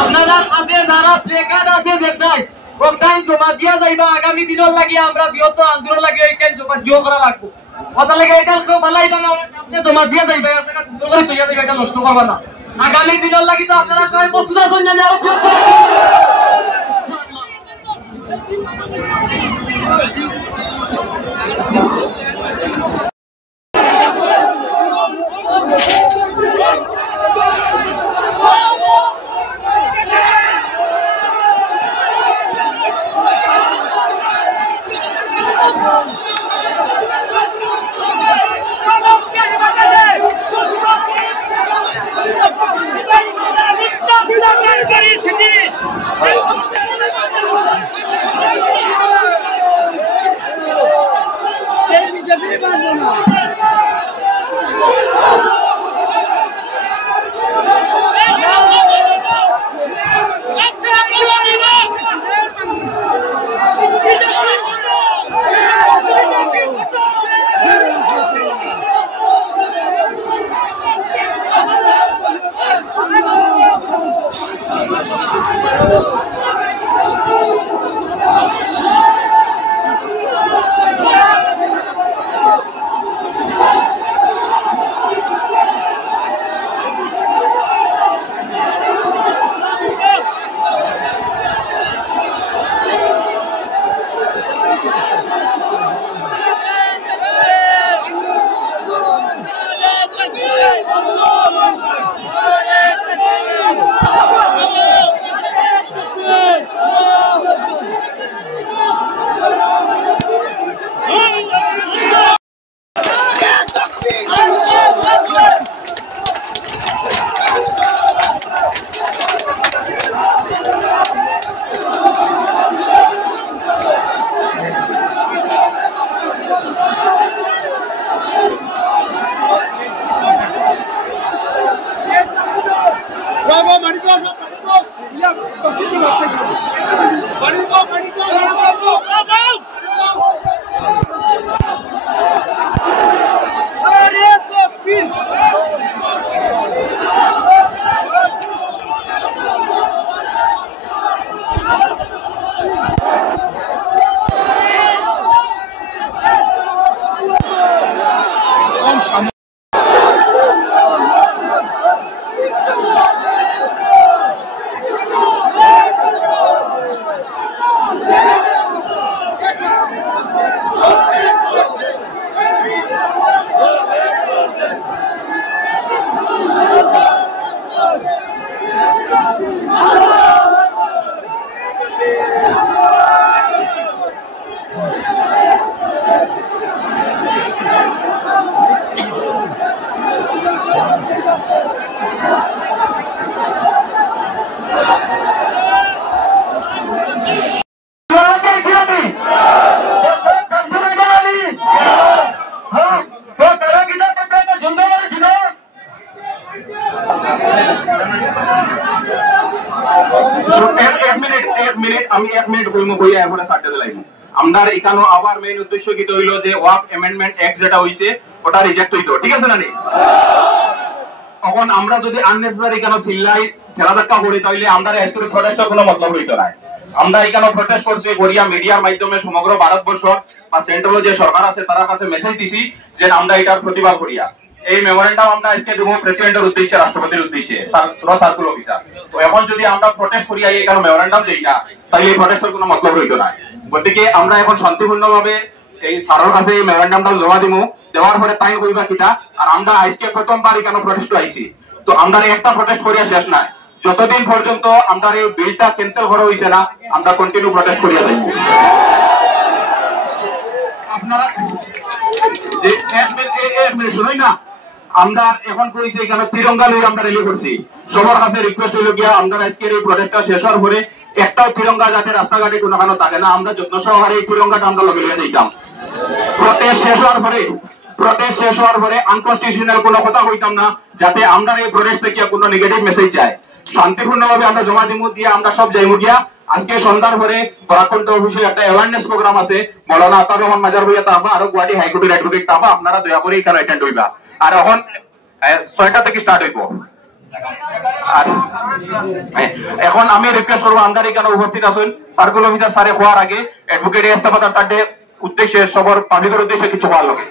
আপনারা সাথে যারা প্লেকার্ড আছে দেখছেন ওখানে জমা দিয়া যাইবা আগামী দিনের লাগি আমরা বৃহত্তর আন্দোলন লাগি এইখানে জমা জিও করা রাখবো কথা লাগে এটা তো ভালাই না আপনি জমা দিয়া যাইবা আপনারা জোরে চইয়া যাইবা এটা নষ্ট করবা না আগামী দিনের লাগি তো আপনারা সবাই প্রস্তুত আছেন জানি আরো আমরা এখানে আবার মেইন উদ্দেশ্য কি হইল যে ওয়াক অ্যামেন্ডমেন্ট অ্যাক্ট যেটা হইছে ওটা রিজেক্ট হইতো ঠিক আছে না নি তখন আমরা যদি আননেসেসারি কেন সিল্লাই ঠেলা ধাক্কা করি তাহলে আমরা এসরে প্রটেস্টের কোনো মতলব হইতো না আমরা এখানে প্রটেস্ট করছি গড়িয়া মিডিয়ার মাধ্যমে সমগ্র ভারতবর্ষ বা সেন্ট্রাল যে সরকার আছে তার কাছে মেসেজ দিছি যে আমরা এটার প্রতিবাদ করিয়া এই মেমোরেন্ডাম আমরা আজকে দেবো প্রেসিডেন্টের উদ্দেশ্যে, রাষ্ট্রপতির উদ্দেশ্যে, সার্কুল অফিসার। তো এখন যদি আমরা প্রটেস্ট করি এই কারণে মেমোরেন্ডাম দেই না, তাহলে এই প্রটেস্টের কোনো মতলব রইতো না। গতিকে আমরা এখন শান্তিপূর্ণভাবে এই স্যারের কাছে এই মেমোরেন্ডামটা জমা দিব, দেওয়ার পরে তাই কইবা কিটা। আর আমরা আজকে প্রথমবার এখানে প্রটেস্ট আইছি, তো আমরা একটা প্রটেস্ট করিয়া শেষ নাই, যতদিন পর্যন্ত আমরা এই বিলটা ক্যান্সেল করা হয়েছে না, আমরা কন্টিনিউ প্রটেস্ট করিয়া যাইব। আপনারা শুনোই না, আমরা এখন কইছি এখানে তিরঙ্গা লই আমরা রেলি করছি। সবার কাছে রিকোয়েস্ট হইল গিয়া আমরা আজকের এই প্রটেস্টটা শেষ হওয়ার পরে একটাও তিরঙ্গা যাতে রাস্তাঘাটে কোনো কারণ থাকে না, আমরা যত্ন সহকারে এই তিরঙ্গাটা আমরা লগে লিয়ে দিতাম। প্রটেস্ট শেষ হওয়ার পরে আনকনস্টিটিউশনাল কোনো কথা হইতাম না, যাতে আমরা এই প্রটেস্ট থেকে কোনো নেগেটিভ মেসেজ যায়। শান্তিপূর্ণভাবে আমরা জমা দিব, দিয়ে আমরা সব যাইব গিয়া। আজকে সন্ধ্যার পরে বরাকণ্ঠ অফিসে একটা অ্যাওয়ারনেস প্রোগ্রাম আছে, মৌলানা আতাউর রহমান মাজার ভাইয়া তাবা আর গুয়াহাটি হাইকোর্টের অ্যাডভোকেট তাবা, আপনারা দয়া করে এখানে অ্যাটেন্ড হইবা। আর এখন 6টা থেকে স্টার্ট হইব। আর এখন আমি রিকোয়েস্ট করবো আমরা এখানে উপস্থিত আছেন সার্কুল অফিসার স্যারে হওয়ার আগে অ্যাডভোকেট ইস্তাফাদার স্যারকে উদ্দেশ্যে সবার পাবলিকের উদ্দেশ্যে কিছু বলার লাগে।